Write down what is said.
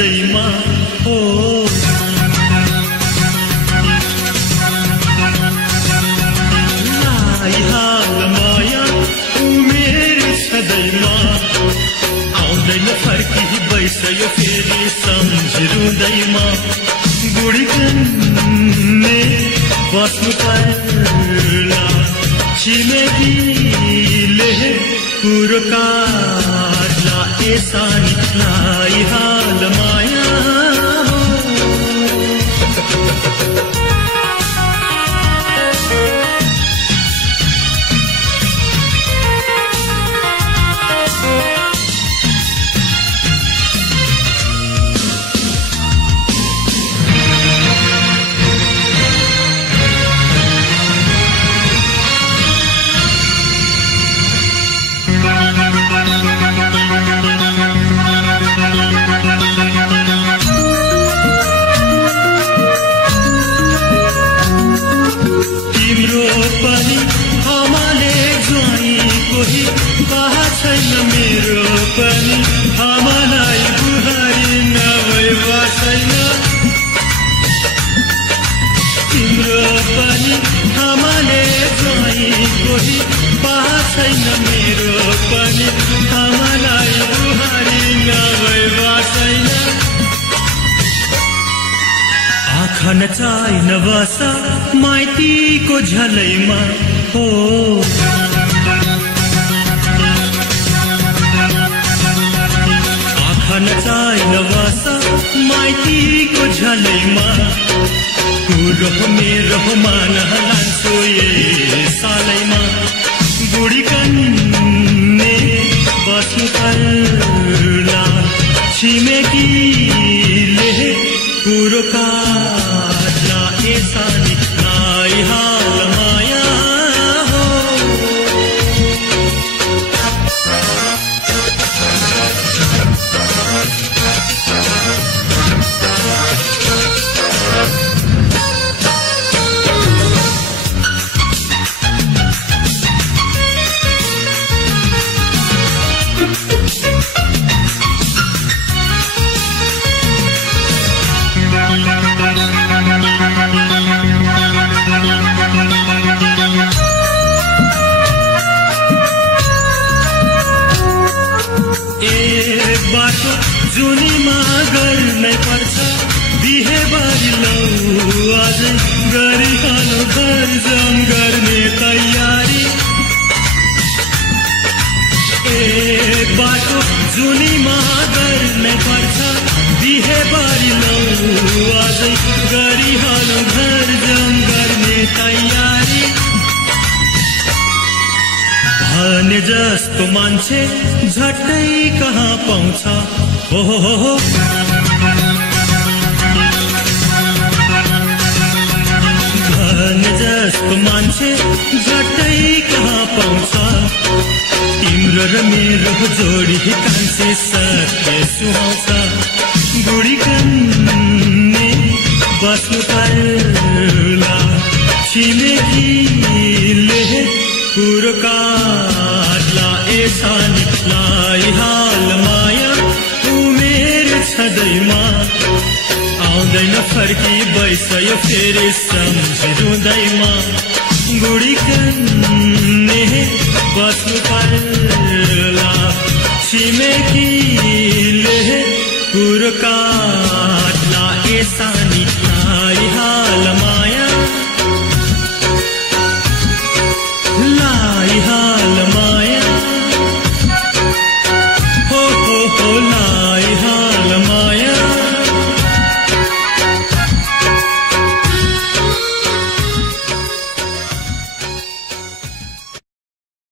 सधैँमा हो लाइहाल माया उमेर सधैँमा आउँदैन फर्की बैसयो फेरि सम्झ रुँदैमा बुढी कन्ने बस्नु पर्ला छिमेकीले कुरो काट्ला एसानी लाइहाल माया आँखा नचाइ नबसा माइतीको झलैमा हो आँखा नचाइ नबसा माइतीको झलैमा कुरो मेरो मान लान्छु ए सालैमा बुढी कन्ने बस्नु पर्ला छिमेकीले कुरो काट्ला एसानी लाइहाल माया हो बाटो जुनीमा गर्नै पर्छ बिहे बारी लौ आज गरिहाल्नु घर जम गर्ने तयारी बाटो जुनीमा गर्नै पर्छ बिहे बारी लौ आज गरिहाल्नु घर जम गर्ने तयारी भने जस्तो मान्छे झट्टै कहाँ पाउँछ हो भने जस्तो मान्छे झट्टै कहाँ पाउँछ तिम्रो र मेरो जोडी कान्छे सत्य सुहाउँछ बुढी कन्ने बस्नु पर्ला छिमेकीले कुरो काट्ला एसानी लाइहाल माया उमेर सधैँमा आउँदैन फर्की बैसयो फेरि सम्झ रुँदैमा बुढी कन्ने बस्नु पर्ला छिमेकीले कुरो